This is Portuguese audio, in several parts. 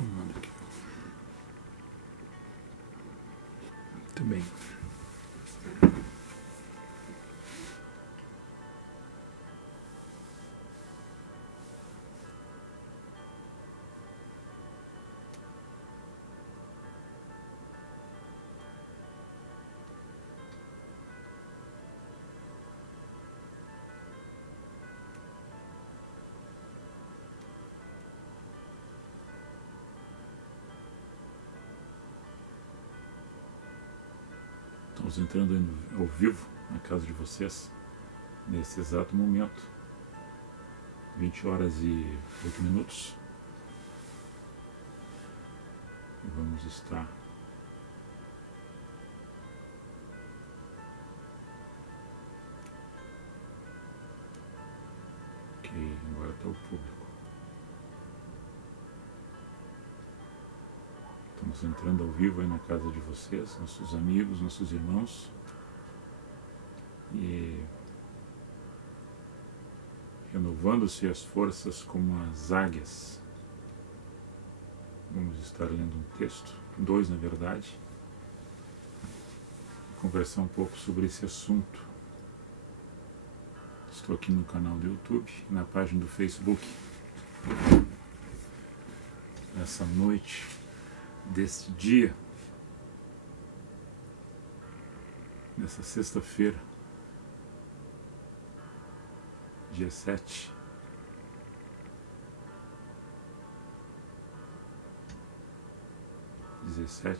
Filmando aqui. Muito bem. Estamos entrando ao vivo na casa de vocês, nesse exato momento, 20 horas e 8 minutos. E vamos estar ok, agora está o público. Estamos entrando ao vivo aí na casa de vocês, nossos amigos, nossos irmãos. E renovando-se as forças como as águias. Vamos estar lendo um texto, dois na verdade, e conversar um pouco sobre esse assunto. Estou aqui no canal do YouTube, na página do Facebook. Nessa noite deste dia, nessa sexta-feira, dia 7.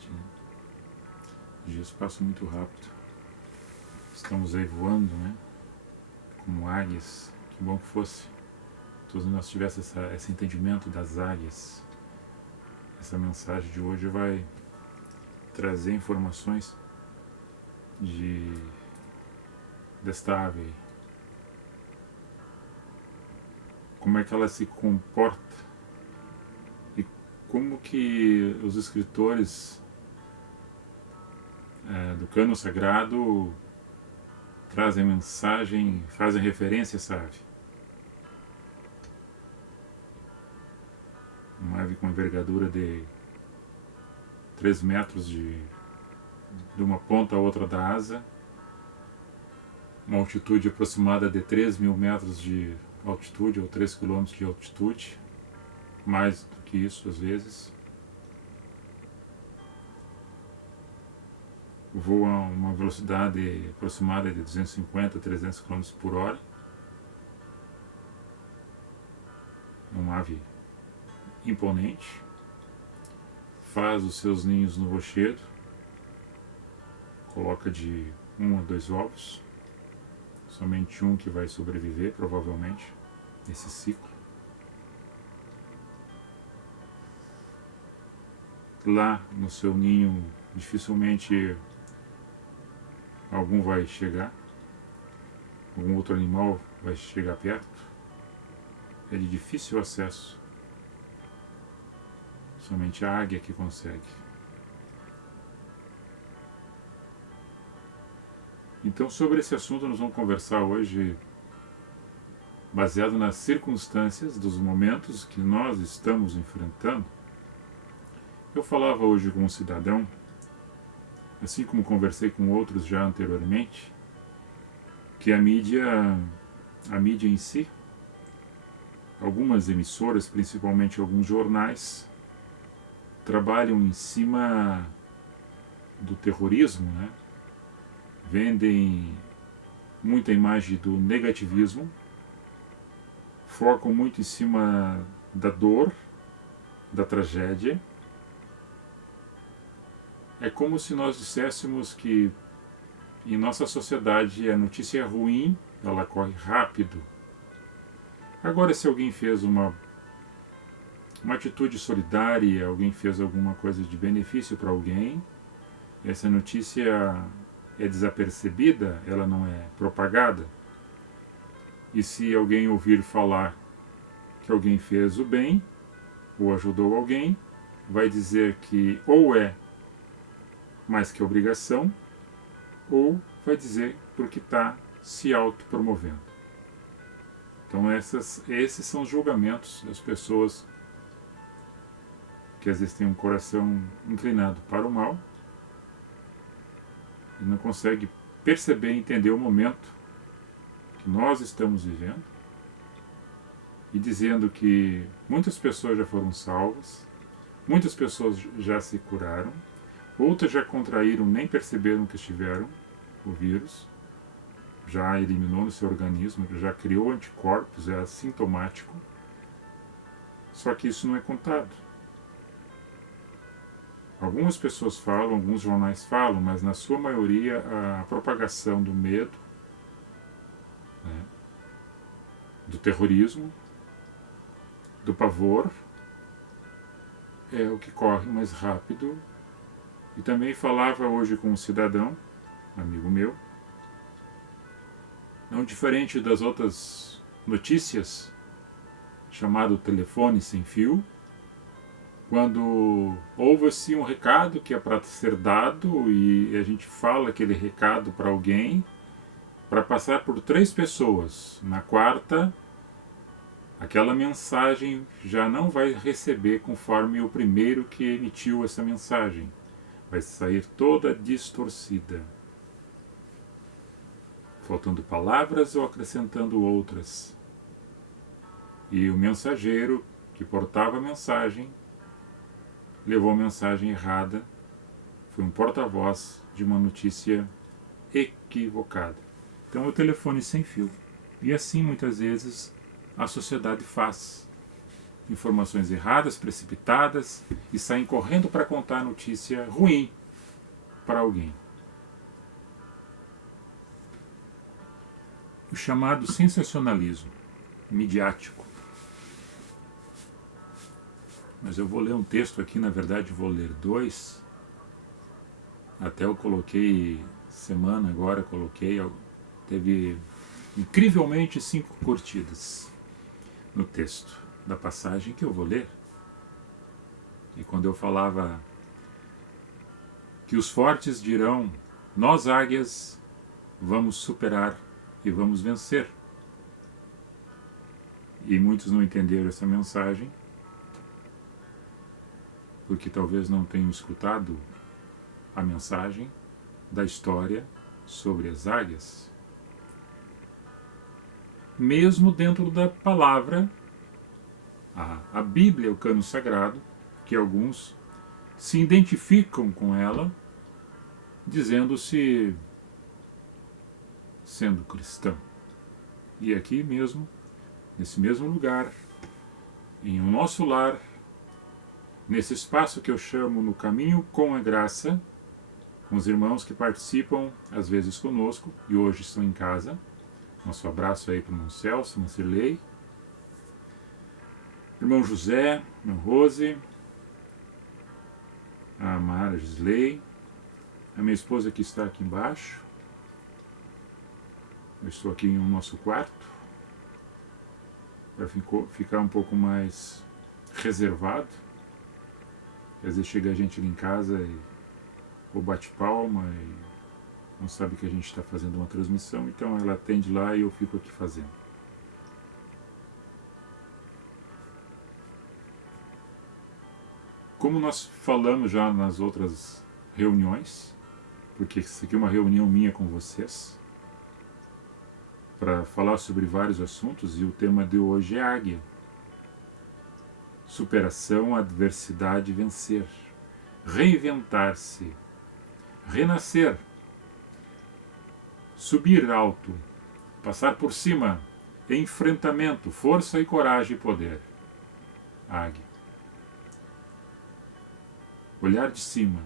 Né? Os dias passam muito rápido. Estamos aí voando, né? Como águias. Que bom que fosse. Todos nós tivéssemos esse entendimento das águias. Essa mensagem de hoje vai trazer informações desta ave aí. Como é que ela se comporta e como que os escritores do Cânon Sagrado trazem mensagem, fazem referência a essa ave. Uma ave com envergadura de 3 metros de uma ponta a outra da asa, uma altitude aproximada de 3.000 metros de altitude, ou 3 km de altitude, mais do que isso às vezes. Voa a uma velocidade aproximada de 250 a 300 km por hora. É uma ave imponente. Faz os seus ninhos no rochedo. Coloca de 1 a 2 ovos. Somente um que vai sobreviver, provavelmente, nesse ciclo. Lá no seu ninho, dificilmente algum vai chegar, algum outro animal vai chegar perto. É de difícil acesso. Somente a águia que consegue. Então, sobre esse assunto nós vamos conversar hoje, baseado nas circunstâncias dos momentos que nós estamos enfrentando. Eu falava hoje com um cidadão, assim como conversei com outros já anteriormente, que a mídia em si, algumas emissoras, principalmente alguns jornais, trabalham em cima do terrorismo, né? Vendem muita imagem do negativismo, focam muito em cima da dor, da tragédia. É como se nós disséssemos que em nossa sociedade a notícia é ruim, ela corre rápido. Agora, se alguém fez uma atitude solidária, alguém fez alguma coisa de benefício para alguém, essa notícia é desapercebida, ela não é propagada. E se alguém ouvir falar que alguém fez o bem, ou ajudou alguém, vai dizer que ou é mais que obrigação, ou vai dizer porque está se autopromovendo. Então esses são os julgamentos das pessoas que às vezes tem um coração inclinado para o mal e não consegue perceber e entender o momento que nós estamos vivendo, e dizendo que muitas pessoas já foram salvas, muitas pessoas já se curaram, outras já contraíram, nem perceberam que estiveram o vírus, já eliminou no seu organismo, já criou anticorpos, é assintomático. Só que isso não é contado. Algumas pessoas falam, alguns jornais falam, mas na sua maioria a propagação do medo, né, do terrorismo, do pavor, é o que corre mais rápido. E também falava hoje com um cidadão, amigo meu, não diferente das outras notícias, chamado telefone sem fio, quando houve-se um recado que é para ser dado e a gente fala aquele recado para alguém, para passar por 3 pessoas. Na quarta, aquela mensagem já não vai receber conforme o primeiro que emitiu essa mensagem. Vai sair toda distorcida, faltando palavras ou acrescentando outras. E o mensageiro que portava a mensagem levou a mensagem errada, foi um porta-voz de uma notícia equivocada. Então é o telefone sem fio. E assim muitas vezes a sociedade faz informações erradas, precipitadas, e saem correndo para contar notícia ruim para alguém. O chamado sensacionalismo midiático. Mas eu vou ler um texto aqui, na verdade vou ler 2. Até eu coloquei semana agora, teve incrivelmente 5 curtidas no texto da passagem que eu vou ler. E quando eu falava que os fortes dirão, nós águias vamos superar e vamos vencer. E muitos não entenderam essa mensagem, porque talvez não tenham escutado a mensagem da história sobre as águias. Mesmo dentro da palavra, a Bíblia, o cano sagrado, que alguns se identificam com ela, dizendo-se sendo cristão. E aqui mesmo, nesse mesmo lugar, em o nosso lar, nesse espaço que eu chamo no Caminho com a Graça, com os irmãos que participam às vezes conosco e hoje estão em casa. Nosso abraço aí para o irmão Celso, irmão Cirlei, irmão José, irmão Rose, a Mara Gisley, a minha esposa que está aqui embaixo. Eu estou aqui no nosso quarto para ficar um pouco mais reservado. Às vezes chega a gente ali em casa ou bate palma e não sabe que a gente está fazendo uma transmissão, então ela atende lá e eu fico aqui fazendo. Como nós falamos já nas outras reuniões, porque isso aqui é uma reunião minha com vocês, para falar sobre vários assuntos, e o tema de hoje é águia. Superação, adversidade, vencer. Reinventar-se. Renascer. Subir alto. Passar por cima. Enfrentamento, força e coragem e poder. Águia. Olhar de cima.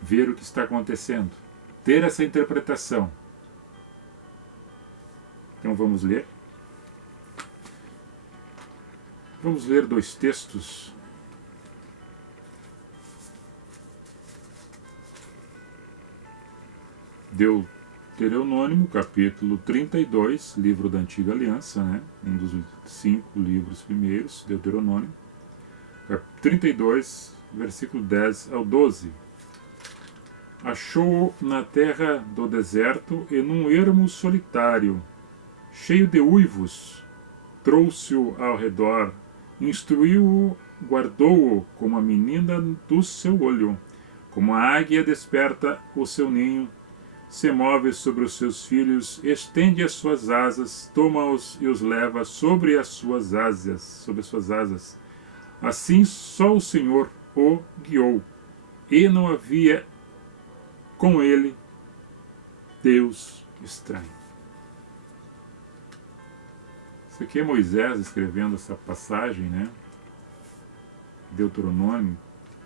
Ver o que está acontecendo. Ter essa interpretação. Então vamos ler. Vamos ler 2 textos. Deuteronômio, capítulo 32, livro da Antiga Aliança, né? Um dos 5 livros primeiros, Deuteronômio. 32, versículo 10 ao 12. Achou na terra do deserto e num ermo solitário, cheio de uivos, trouxe-o ao redor, instruiu-o guardou-o como a menina do seu olho. Como a águia desperta o seu ninho, se move sobre os seus filhos, estende as suas asas, toma-os e os leva sobre as suas asas. Assim só o Senhor o guiou, e não havia com ele Deus estranho. Isso aqui é Moisés escrevendo essa passagem, né? Deuteronômio,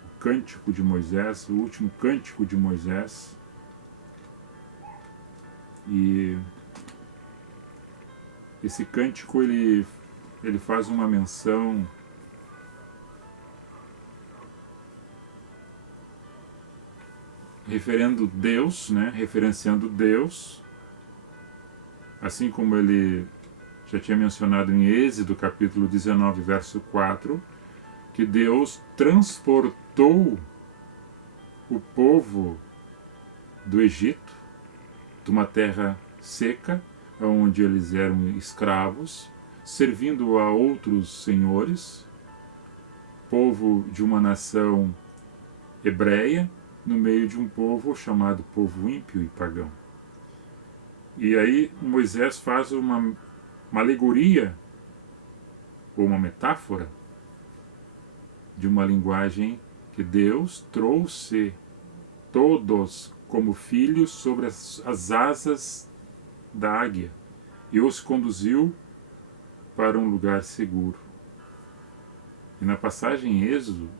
o cântico de Moisés, o último cântico de Moisés. E esse cântico ele faz uma menção referendo Deus, né? Referenciando Deus, assim como ele já tinha mencionado em Êxodo capítulo 19, verso 4, que Deus transportou o povo do Egito, de uma terra seca, onde eles eram escravos, servindo a outros senhores, povo de uma nação hebreia, no meio de um povo chamado povo ímpio e pagão. E aí Moisés faz uma alegoria, ou uma metáfora, de uma linguagem que Deus trouxe todos como filhos sobre as asas da águia e os conduziu para um lugar seguro. E na passagem em Êxodo,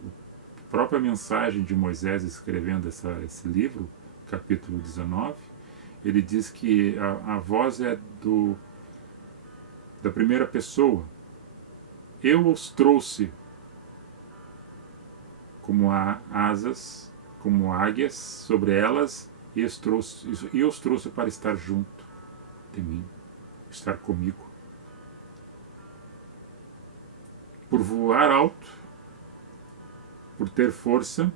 a própria mensagem de Moisés escrevendo esse livro, capítulo 19, ele diz que a voz é da primeira pessoa. Eu os trouxe como asas, como águias sobre elas, e os trouxe para estar junto de mim, estar comigo. Por voar alto, por ter força,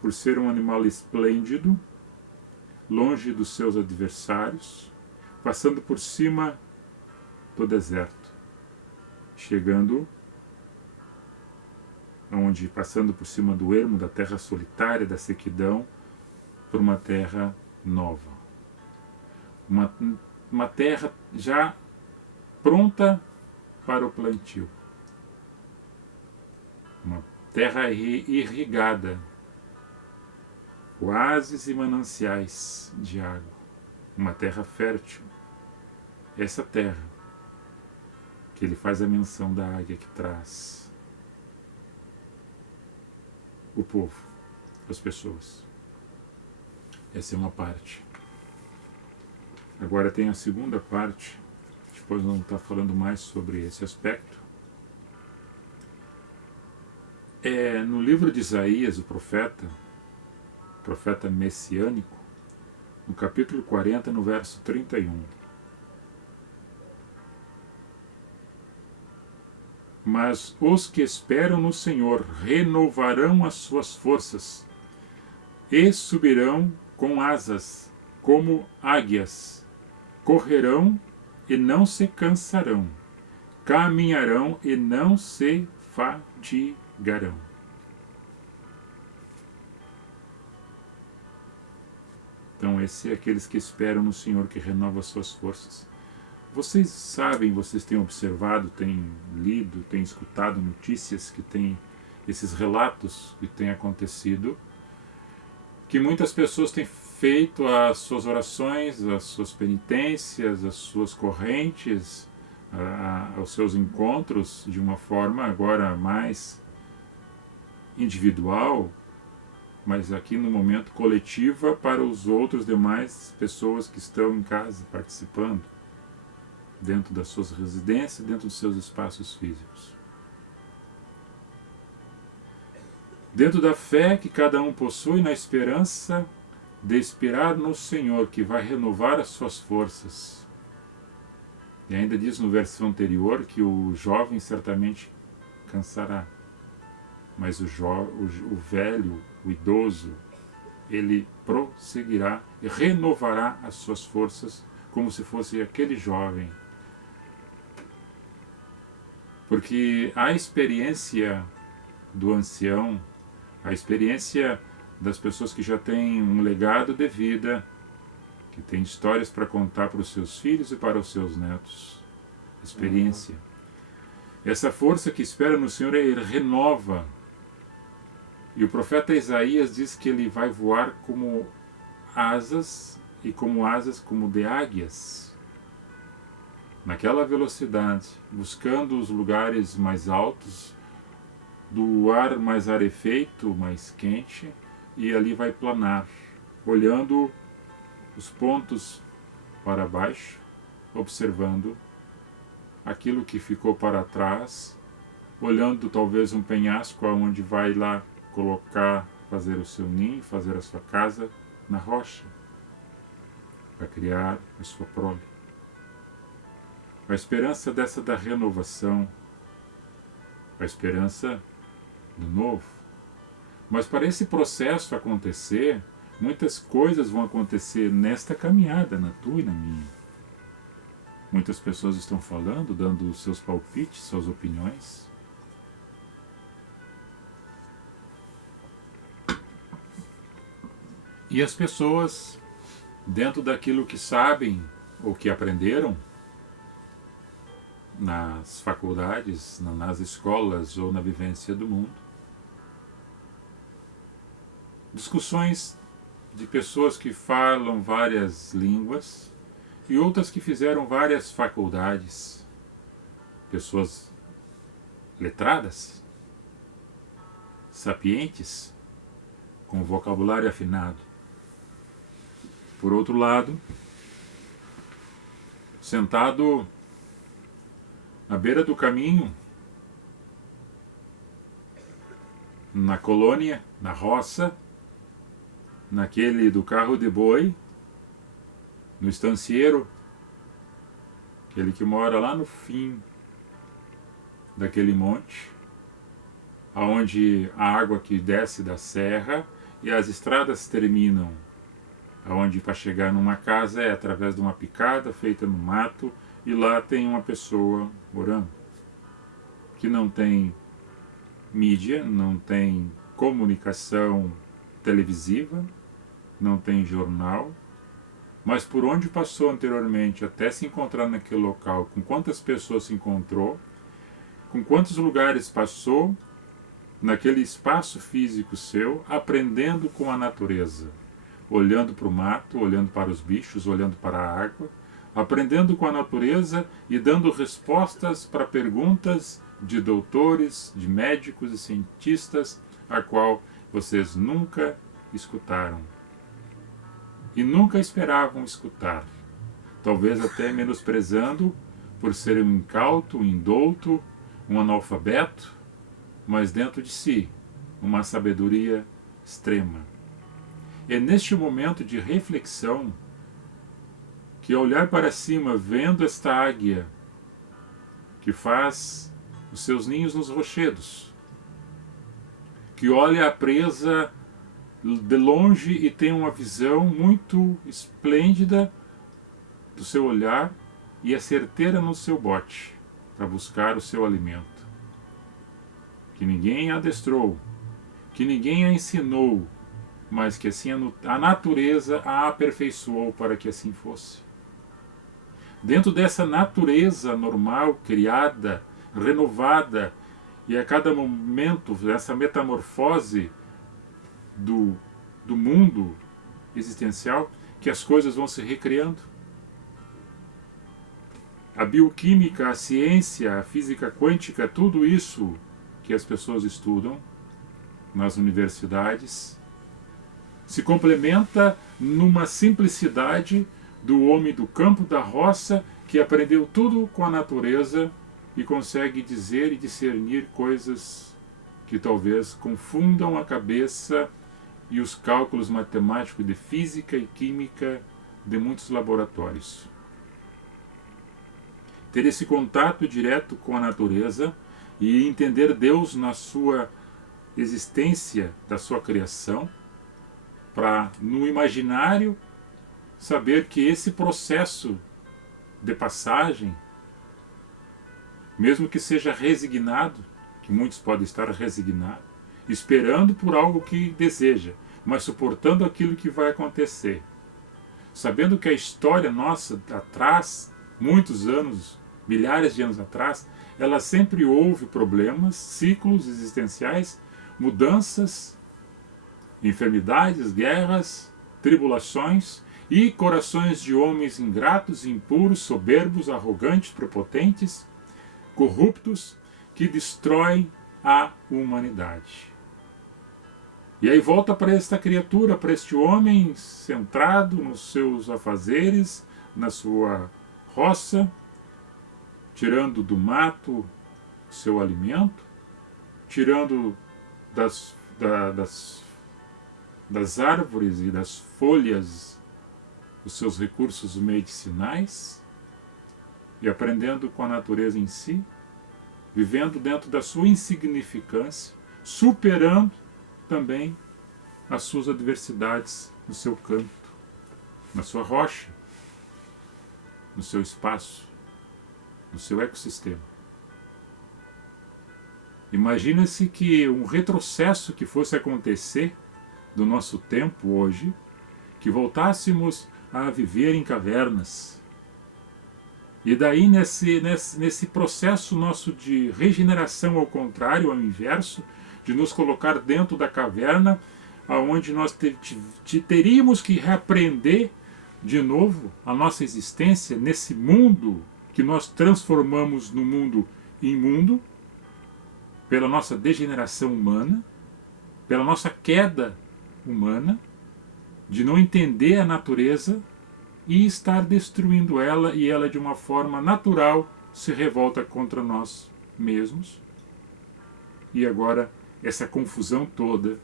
por ser um animal esplêndido, longe dos seus adversários, passando por cima do deserto, chegando passando por cima do ermo, da terra solitária, da sequidão, por uma terra nova. Uma terra já pronta para o plantio. Uma terra irrigada, oásis e mananciais de água. Uma terra fértil. Essa terra que ele faz a menção da águia que traz o povo, as pessoas. Essa é uma parte. Agora tem a segunda parte, depois vamos estar falando mais sobre esse aspecto. No livro de Isaías, o profeta messiânico, no capítulo 40, no verso 31. Mas os que esperam no Senhor renovarão as suas forças e subirão com asas como águias, correrão e não se cansarão, caminharão e não se fatigarão. Então, esse é aqueles que esperam no Senhor, que renova as suas forças. Vocês sabem, vocês têm observado, têm lido, têm escutado notícias que têm esses relatos que têm acontecido, que muitas pessoas têm feito as suas orações, as suas penitências, as suas correntes, os seus encontros de uma forma agora mais individual, mas aqui no momento coletiva para os outros demais pessoas que estão em casa participando, dentro das suas residências, dentro dos seus espaços físicos. Dentro da fé que cada um possui, na esperança de esperar no Senhor, que vai renovar as suas forças. E ainda diz no verso anterior que o jovem certamente cansará, mas o velho, o idoso, ele prosseguirá e renovará as suas forças como se fosse aquele jovem. Porque a experiência do ancião, a experiência das pessoas que já têm um legado de vida, que têm histórias para contar para os seus filhos e para os seus netos. Experiência. Essa força que espera no Senhor, ele renova. E o profeta Isaías diz que ele vai voar como asas como de águias. Naquela velocidade, buscando os lugares mais altos, do ar mais rarefeito, mais quente, e ali vai planar, olhando os pontos para baixo, observando aquilo que ficou para trás, olhando talvez um penhasco aonde vai lá colocar, fazer o seu ninho, fazer a sua casa na rocha, para criar a sua prole. A esperança dessa da renovação, a esperança do novo. Mas para esse processo acontecer, muitas coisas vão acontecer nesta caminhada, na tua e na minha. Muitas pessoas estão falando, dando seus palpites, suas opiniões. E as pessoas, dentro daquilo que sabem ou que aprenderam, nas faculdades, nas escolas ou na vivência do mundo, discussões de pessoas que falam várias línguas e outras que fizeram várias faculdades, pessoas letradas, sapientes, com vocabulário afinado. Por outro lado, sentado à beira do caminho, na colônia, na roça, naquele do carro de boi, no estancieiro, aquele que mora lá no fim daquele monte, aonde a água que desce da serra e as estradas terminam, aonde para chegar numa casa é através de uma picada feita no mato, e lá tem uma pessoa orando, que não tem mídia, não tem comunicação televisiva, não tem jornal, mas por onde passou anteriormente até se encontrar naquele local, com quantas pessoas se encontrou, com quantos lugares passou, naquele espaço físico seu, aprendendo com a natureza, olhando para o mato, olhando para os bichos, olhando para a água, aprendendo com a natureza e dando respostas para perguntas de doutores, de médicos e cientistas, a qual vocês nunca escutaram. E nunca esperavam escutar, talvez até menosprezando por ser um incauto, um indouto, um analfabeto, mas dentro de si uma sabedoria extrema. É neste momento de reflexão que, ao olhar para cima, vendo esta águia que faz os seus ninhos nos rochedos, que olha a presa de longe e tem uma visão muito esplêndida do seu olhar e é certeira no seu bote para buscar o seu alimento, que ninguém a adestrou, que ninguém a ensinou, mas que assim a natureza a aperfeiçoou para que assim fosse. Dentro dessa natureza normal, criada, renovada, e a cada momento essa metamorfose do mundo existencial, que as coisas vão se recriando. A bioquímica, a ciência, a física quântica, tudo isso que as pessoas estudam nas universidades, se complementa numa simplicidade do homem do campo, da roça, que aprendeu tudo com a natureza e consegue dizer e discernir coisas que talvez confundam a cabeça e os cálculos matemáticos de física e química de muitos laboratórios. Ter esse contato direto com a natureza e entender Deus na sua existência, da sua criação, para no imaginário saber que esse processo de passagem, mesmo que seja resignado, que muitos podem estar resignados, esperando por algo que deseja, mas suportando aquilo que vai acontecer, sabendo que a história nossa atrás, muitos anos, milhares de anos atrás, ela sempre houve problemas, ciclos existenciais, mudanças, enfermidades, guerras, tribulações e corações de homens ingratos, impuros, soberbos, arrogantes, prepotentes, corruptos, que destroem a humanidade. E aí volta para esta criatura, para este homem centrado nos seus afazeres, na sua roça, tirando do mato o seu alimento, tirando das árvores e das folhas os seus recursos medicinais e aprendendo com a natureza em si, vivendo dentro da sua insignificância, superando também as suas adversidades no seu canto, na sua rocha, no seu espaço, no seu ecossistema. Imagina-se que um retrocesso que fosse acontecer do nosso tempo hoje, que voltássemos a viver em cavernas. E daí nesse processo nosso de regeneração ao contrário, ao inverso, de nos colocar dentro da caverna, aonde nós teríamos que reaprender de novo a nossa existência nesse mundo que nós transformamos no mundo imundo, pela nossa degeneração humana, pela nossa queda humana, de não entender a natureza e estar destruindo ela, e ela de uma forma natural se revolta contra nós mesmos. E agora essa confusão toda,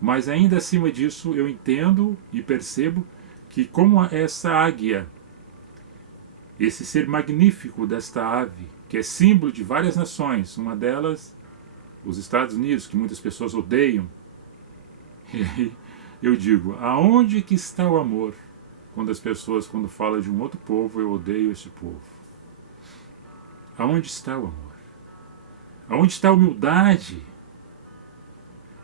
mas ainda acima disso eu entendo e percebo que como essa águia, esse ser magnífico desta ave, que é símbolo de várias nações, uma delas os Estados Unidos, que muitas pessoas odeiam, e aí eu digo, aonde que está o amor? Quando as pessoas, quando falam de um outro povo, eu odeio esse povo. Aonde está o amor? Aonde está a humildade?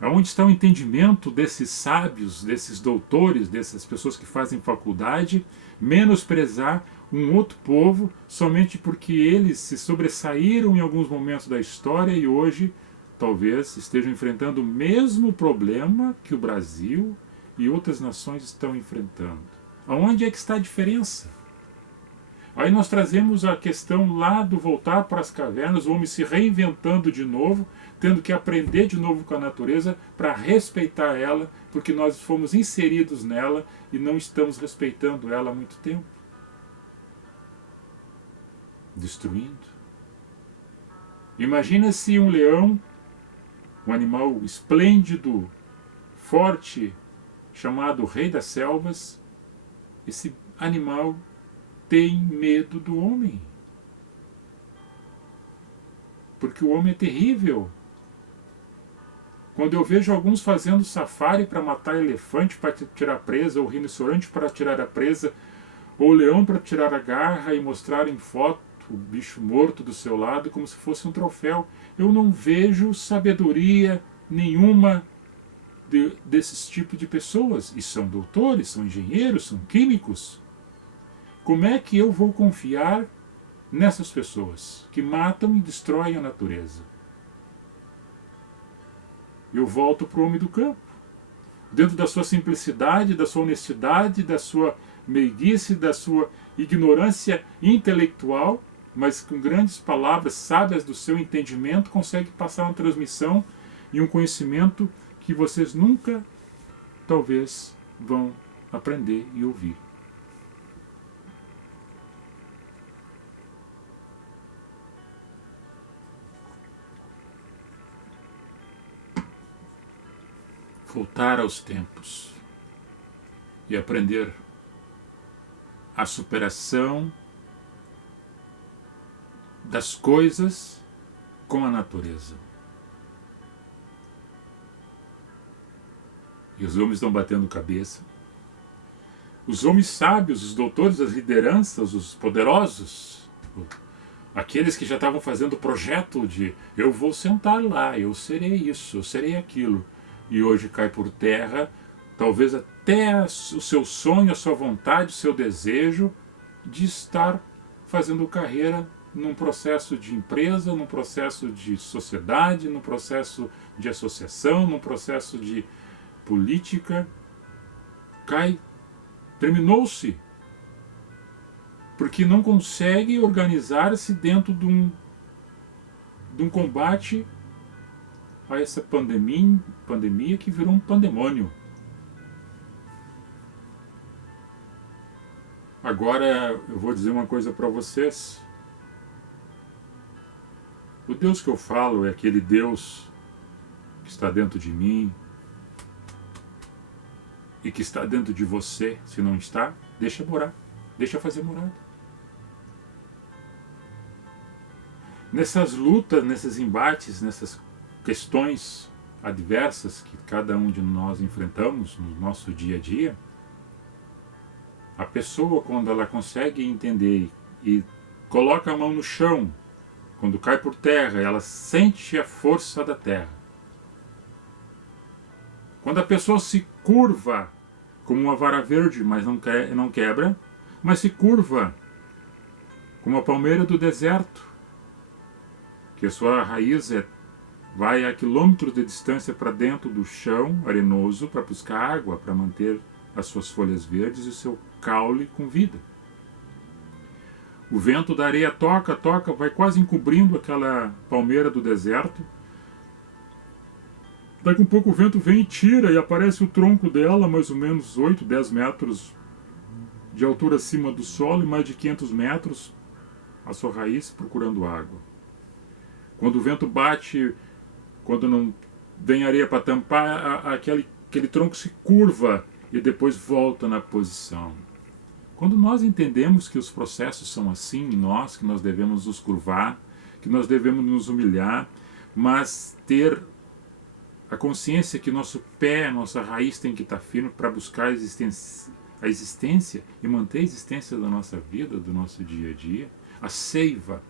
Aonde está o entendimento desses sábios, desses doutores, dessas pessoas que fazem faculdade, menosprezar um outro povo somente porque eles se sobressaíram em alguns momentos da história e hoje talvez estejam enfrentando o mesmo problema que o Brasil e outras nações estão enfrentando. Aonde é que está a diferença? Aí nós trazemos a questão lá do voltar para as cavernas, o homem se reinventando de novo, tendo que aprender de novo com a natureza para respeitar ela, porque nós fomos inseridos nela e não estamos respeitando ela há muito tempo. Destruindo. Imagina se um leão, um animal esplêndido, forte, chamado Rei das Selvas, esse animal tem medo do homem. Porque o homem é terrível. Quando eu vejo alguns fazendo safari para matar elefante para tirar a presa, ou rinoceronte para tirar a presa, ou leão para tirar a garra e mostrar em foto o bicho morto do seu lado como se fosse um troféu, eu não vejo sabedoria nenhuma desses tipos de pessoas. E são doutores, são engenheiros, são químicos. Como é que eu vou confiar nessas pessoas que matam e destroem a natureza? Eu volto para o homem do campo, dentro da sua simplicidade, da sua honestidade, da sua meiguice, da sua ignorância intelectual, mas com grandes palavras sábias do seu entendimento, consegue passar uma transmissão e um conhecimento que vocês nunca, talvez, vão aprender e ouvir. Voltar aos tempos e aprender a superação das coisas com a natureza. E os homens estão batendo cabeça. Os homens sábios, os doutores, as lideranças, os poderosos, Aqueles que já estavam fazendo o projeto de eu vou sentar lá, eu serei isso, eu serei aquilo. E hoje cai por terra, talvez até o seu sonho, a sua vontade, o seu desejo de estar fazendo carreira num processo de empresa, num processo de sociedade, num processo de associação, num processo de política. Cai, terminou-se, porque não consegue organizar-se dentro de um combate a essa pandemia que virou um pandemônio. Agora eu vou dizer uma coisa para vocês. O Deus que eu falo é aquele Deus que está dentro de mim e que está dentro de você. Se não está, deixa morar, deixa fazer morada. Nessas lutas, nesses embates, nessas questões adversas que cada um de nós enfrentamos no nosso dia a dia, a pessoa, quando ela consegue entender e coloca a mão no chão, quando cai por terra, ela sente a força da terra. Quando a pessoa se curva como uma vara verde, mas não quebra, mas se curva como a palmeira do deserto, que a sua raiz vai a quilômetros de distância para dentro do chão arenoso para buscar água, para manter as suas folhas verdes e o seu caule com vida. O vento da areia toca, vai quase encobrindo aquela palmeira do deserto. Daqui a pouco o vento vem e tira e aparece o tronco dela, mais ou menos 8, 10 metros de altura acima do solo e mais de 500 metros a sua raiz procurando água. Quando o vento bate, quando não vem areia para tampar, aquele tronco se curva e depois volta na posição. Quando nós entendemos que os processos são assim em nós, que nós devemos nos curvar, que nós devemos nos humilhar, mas ter a consciência que nosso pé, nossa raiz tem que estar firme para buscar a existência e manter a existência da nossa vida, do nosso dia a dia, a seiva.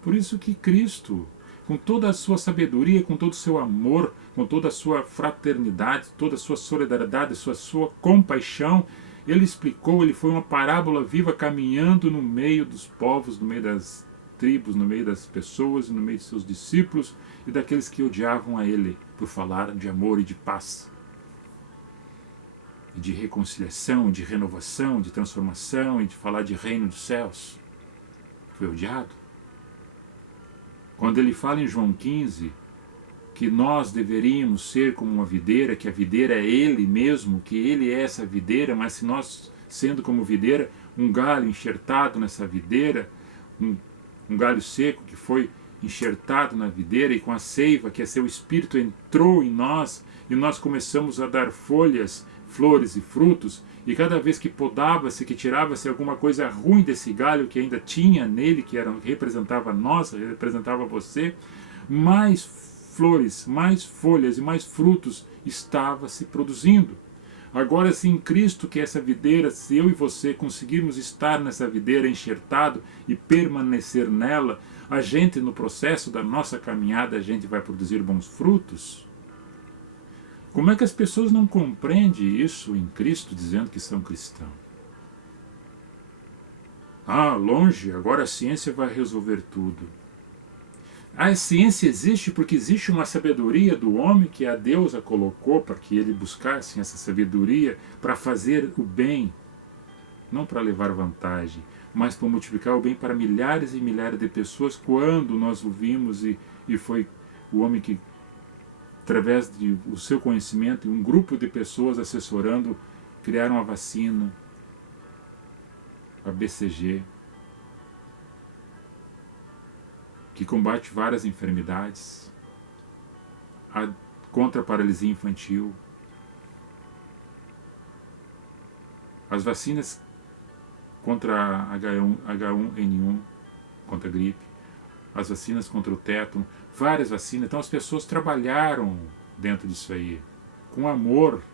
Por isso que Cristo, com toda a sua sabedoria, com todo o seu amor, com toda a sua fraternidade, toda a sua solidariedade, sua compaixão, ele explicou, ele foi uma parábola viva caminhando no meio dos povos, no meio das tribos, no meio das pessoas, no meio de seus discípulos e daqueles que odiavam a ele por falar de amor e de paz, e de reconciliação, de renovação, de transformação e de falar de reino dos céus. Foi odiado. Quando ele fala em João 15 que nós deveríamos ser como uma videira, que a videira é ele mesmo, que ele é essa videira, mas se nós, sendo como videira, um galho enxertado nessa videira, um galho seco que foi enxertado na videira e com a seiva, que é seu espírito, entrou em nós e nós começamos a dar folhas, flores e frutos, e cada vez que podava-se, que tirava-se alguma coisa ruim desse galho que ainda tinha nele, que representava nós, representava você, mais flores, mais folhas e mais frutos estava se produzindo. Agora, se em Cristo, que é essa videira, se eu e você conseguirmos estar nessa videira enxertado e permanecer nela, a gente, no processo da nossa caminhada, a gente vai produzir bons frutos. Como é que as pessoas não compreendem isso em Cristo, dizendo que são cristãos? Longe, agora a ciência vai resolver tudo. A ciência existe porque existe uma sabedoria do homem que a Deus a colocou para que ele buscasse essa sabedoria para fazer o bem, não para levar vantagem, mas para multiplicar o bem para milhares e milhares de pessoas. Quando nós o vimos e foi o homem que, através do seu conhecimento e um grupo de pessoas assessorando, criaram a vacina, a BCG, que combate várias enfermidades, contra a paralisia infantil, as vacinas contra H1N1, contra a gripe, as vacinas contra o tétano, várias vacinas. Então as pessoas trabalharam dentro disso aí, com amor,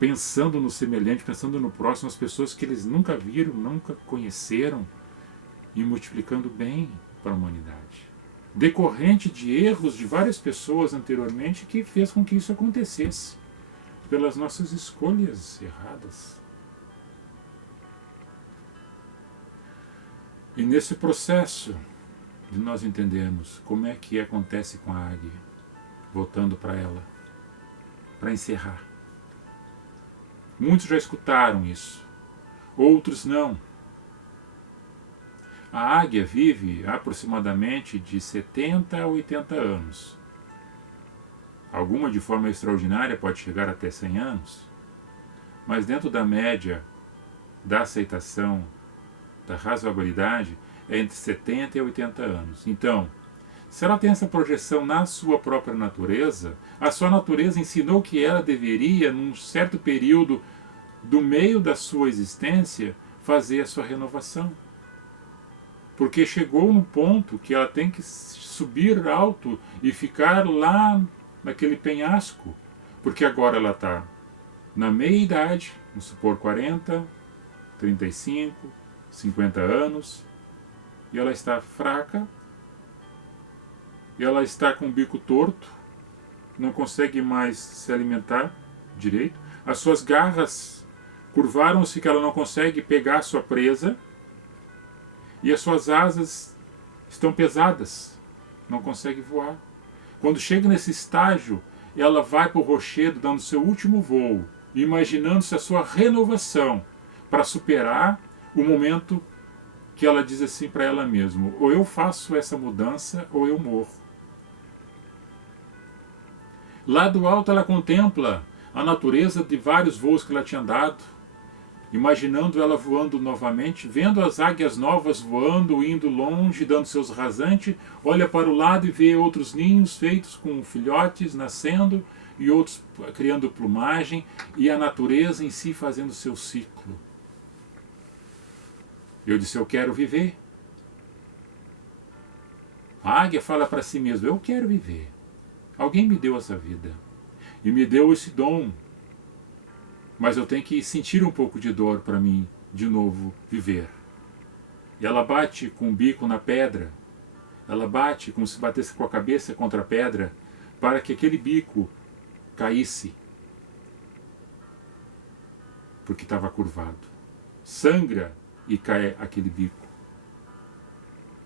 pensando no semelhante, pensando no próximo, as pessoas que eles nunca viram, nunca conheceram, e multiplicando bem para a humanidade, decorrente de erros de várias pessoas anteriormente que fez com que isso acontecesse, pelas nossas escolhas erradas. E nesse processo de nós entendermos como é que acontece com a águia, voltando para ela, para encerrar. Muitos já escutaram isso, outros não. A águia vive aproximadamente de 70 a 80 anos. Alguma de forma extraordinária pode chegar até 100 anos, mas dentro da média da aceitação, da razoabilidade, é entre 70 e 80 anos. Então, se ela tem essa projeção na sua própria natureza, a sua natureza ensinou que ela deveria, num certo período do meio da sua existência, fazer a sua renovação. Porque chegou num ponto que ela tem que subir alto e ficar lá naquele penhasco. Porque agora ela está na meia-idade, vamos supor 40, 35, 50 anos, e ela está fraca, e ela está com o bico torto, não consegue mais se alimentar direito, as suas garras curvaram-se que ela não consegue pegar a sua presa, e as suas asas estão pesadas, não consegue voar. Quando chega nesse estágio, ela vai para o rochedo dando seu último voo, imaginando-se a sua renovação para superar o momento que ela diz assim para ela mesma: ou eu faço essa mudança ou eu morro. Lá do alto ela contempla a natureza de vários voos que ela tinha dado, imaginando ela voando novamente, vendo as águias novas voando, indo longe, dando seus rasantes, olha para o lado e vê outros ninhos feitos com filhotes nascendo e outros criando plumagem, e a natureza em si fazendo seu ciclo. Eu disse: eu quero viver. A águia fala para si mesma: eu quero viver. Alguém me deu essa vida e me deu esse dom, mas eu tenho que sentir um pouco de dor para mim de novo viver. E ela bate com o bico na pedra, ela bate como se batesse com a cabeça contra a pedra para que aquele bico caísse, porque estava curvado. Sangra e cai aquele bico.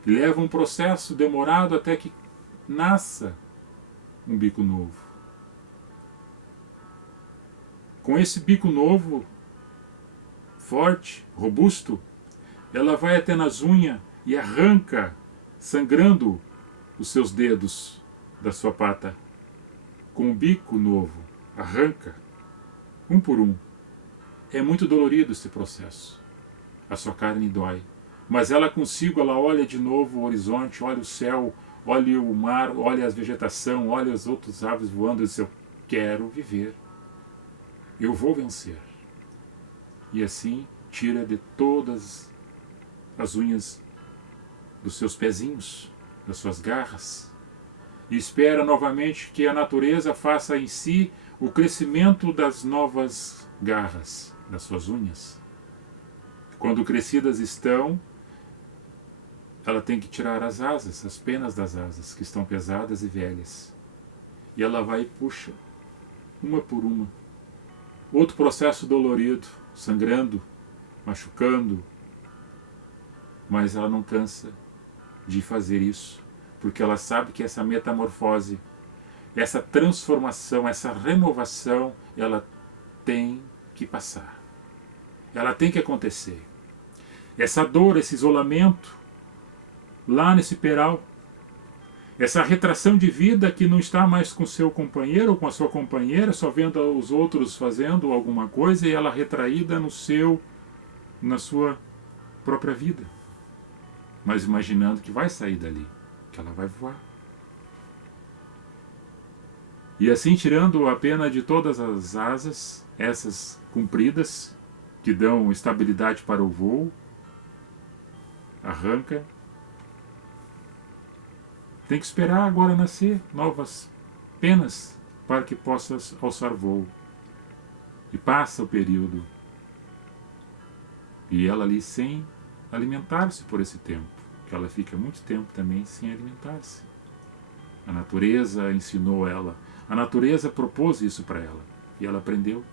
E leva um processo demorado até que nasça um bico novo. Com esse bico novo, forte, robusto, ela vai até nas unhas e arranca, sangrando, os seus dedos da sua pata. Com o bico novo, arranca, um por um. É muito dolorido esse processo. A sua carne dói. Mas ela consigo, ela olha de novo o horizonte, olha o céu, olha o mar, olha a vegetação, olha as outras aves voando e diz: eu quero viver. Eu vou vencer. E assim tira de todas as unhas dos seus pezinhos, das suas garras, e espera novamente que a natureza faça em si o crescimento das novas garras, das suas unhas. Quando crescidas estão, ela tem que tirar as asas, as penas das asas, que estão pesadas e velhas. E ela vai e puxa, uma por uma. Outro processo dolorido, sangrando, machucando, mas ela não cansa de fazer isso, porque ela sabe que essa metamorfose, essa transformação, essa renovação, ela tem que passar. Ela tem que acontecer. Essa dor, esse isolamento, lá nesse peral, essa retração de vida que não está mais com seu companheiro ou com a sua companheira, só vendo os outros fazendo alguma coisa e ela retraída na sua própria vida. Mas imaginando que vai sair dali, que ela vai voar. E assim tirando a pena de todas as asas, essas compridas, que dão estabilidade para o voo, arranca. Tem que esperar agora nascer novas penas para que possas alçar voo. E passa o período. E ela ali sem alimentar-se por esse tempo. porque ela fica muito tempo também sem alimentar-se. A natureza ensinou ela, a natureza propôs isso para ela e ela aprendeu.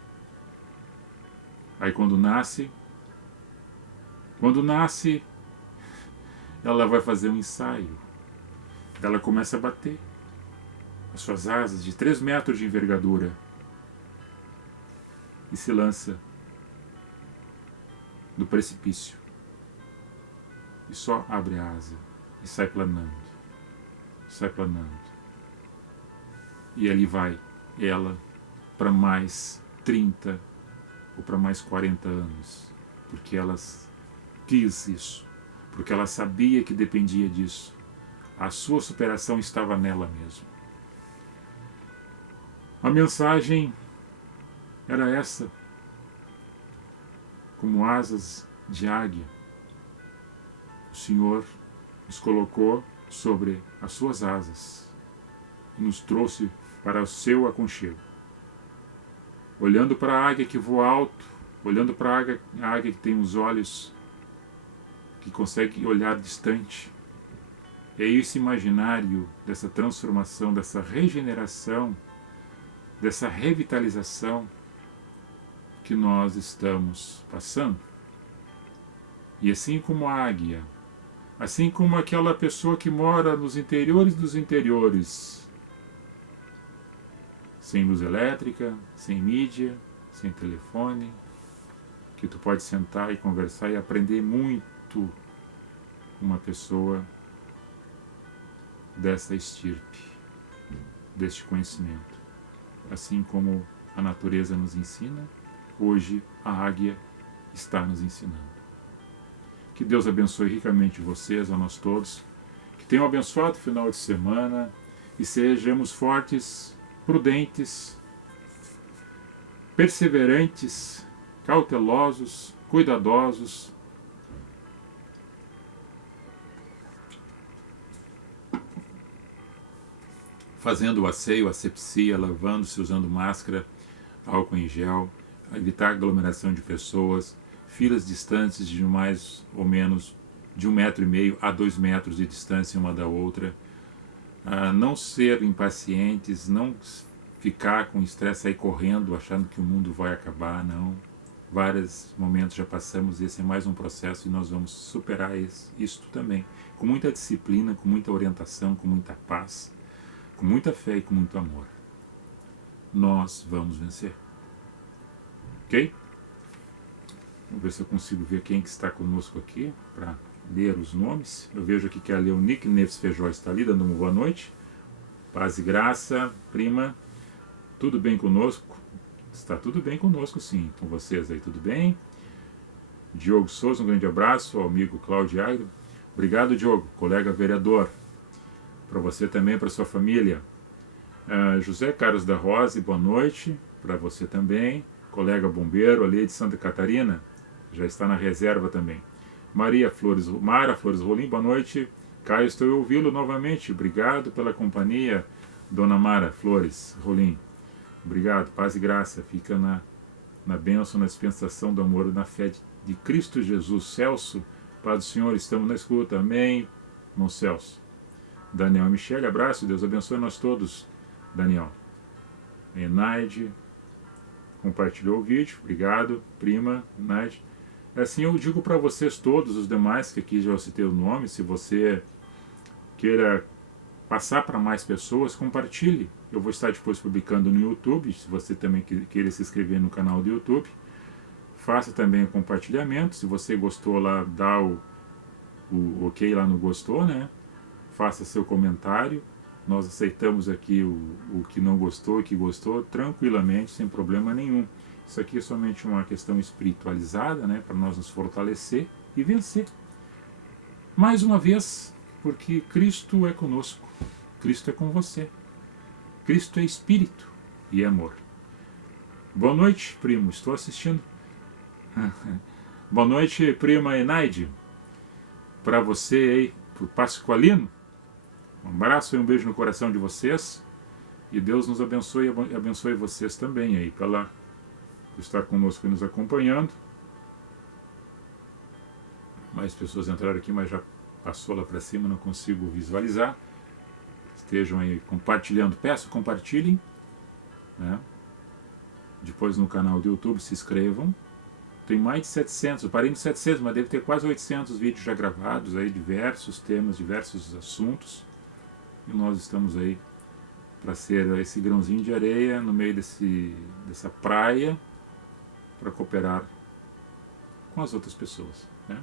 Aí quando nasce, ela vai fazer um ensaio. Ela começa a bater as suas asas de 3 metros de envergadura e se lança do precipício. E só abre a asa e sai planando. Sai planando. E ali vai ela para mais 30 ou para mais 40 anos. Porque ela quis isso. Porque ela sabia que dependia disso. A sua superação estava nela mesmo. A mensagem era essa. Como asas de águia, o Senhor nos colocou sobre as suas asas e nos trouxe para o seu aconchego. Olhando para a águia que voa alto, olhando para a águia que tem os olhos que consegue olhar distante. É esse imaginário dessa transformação, dessa regeneração, dessa revitalização que nós estamos passando. E assim como a águia, assim como aquela pessoa que mora nos interiores dos interiores, sem luz elétrica, sem mídia, sem telefone, que tu pode sentar e conversar e aprender muito com uma pessoa dessa estirpe, deste conhecimento. Assim como a natureza nos ensina, hoje a águia está nos ensinando. Que Deus abençoe ricamente vocês, a nós todos. Que tenham um abençoado final de semana e sejamos fortes, prudentes, perseverantes, cautelosos, cuidadosos. Fazendo o asseio, asepsia, lavando-se, usando máscara, álcool em gel, evitar aglomeração de pessoas, filas distantes de mais ou menos de 1,5 metro a 2 metros de distância uma da outra, não ser impacientes, não ficar com estresse, sair correndo achando que o mundo vai acabar, não. Vários momentos já passamos, esse é mais um processo e nós vamos superar isto também, com muita disciplina, com muita orientação, com muita paz, com muita fé e com muito amor. Nós vamos vencer. Ok? Vamos ver se eu consigo ver quem que está conosco aqui para ler os nomes. Eu vejo aqui que a Leonique Neves Feijó está ali, dando uma boa noite. Paz e graça, prima. Tudo bem conosco? Está tudo bem conosco, sim. Com vocês aí, tudo bem? Diogo Souza, um grande abraço. Ao amigo Cláudio Agro. Obrigado, Diogo, colega vereador. Para você também, para sua família. José Carlos da Rosa, boa noite. Para você também. Colega bombeiro ali de Santa Catarina. Já está na reserva também. Mara Flores Rolim, boa noite. Caio, estou a ouvi-lo novamente. Obrigado pela companhia, Dona Mara Flores Rolim. Obrigado, paz e graça. Fica na bênção, na dispensação do amor e na fé de Cristo Jesus. Celso, paz do Senhor, estamos na escuta. Amém, irmão Celso. Daniel e Michele, abraço. Deus abençoe nós todos, Daniel. Enaide compartilhou o vídeo. Obrigado, prima Enaide. Assim eu digo para vocês todos, os demais, que aqui já eu citei o nome, se você queira passar para mais pessoas, compartilhe. Eu vou estar depois publicando no YouTube, se você também queira se inscrever no canal do YouTube. Faça também o compartilhamento, se você gostou lá, dá o ok lá no gostou, né? Faça seu comentário. Nós aceitamos aqui o que não gostou e que gostou tranquilamente, sem problema nenhum. Isso aqui é somente uma questão espiritualizada, né, para nós nos fortalecer e vencer. Mais uma vez, porque Cristo é conosco, Cristo é com você. Cristo é Espírito e amor. Boa noite, primo, estou assistindo. Boa noite, prima Enaide. Para você aí, para o Pascoalino. Um abraço e um beijo no coração de vocês. E Deus nos abençoe e abençoe vocês também aí, por estar conosco e nos acompanhando. Mais pessoas entraram aqui, mas já passou lá para cima, não consigo visualizar. Estejam aí compartilhando, peço, compartilhem, né? Depois no canal do YouTube se inscrevam. Tem mais de 700, eu parei no 700, mas deve ter quase 800 vídeos já gravados aí, diversos temas, diversos assuntos. E nós estamos aí para ser esse grãozinho de areia no meio dessa praia, para cooperar com as outras pessoas, né?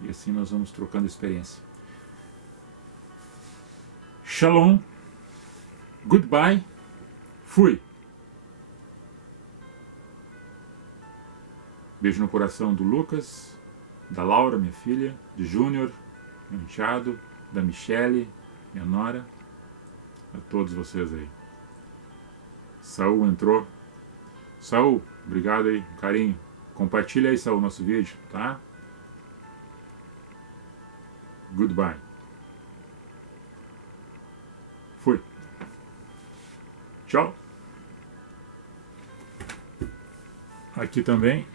E assim nós vamos trocando experiência. Shalom, goodbye, fui. Beijo no coração do Lucas, da Laura, minha filha, de Júnior, meu enteado, da Michele, minha nora, a todos vocês aí. Saul entrou. Saul, obrigado aí, carinho. Compartilha aí, Saul, nosso vídeo, tá? Goodbye. Fui. Tchau. Aqui também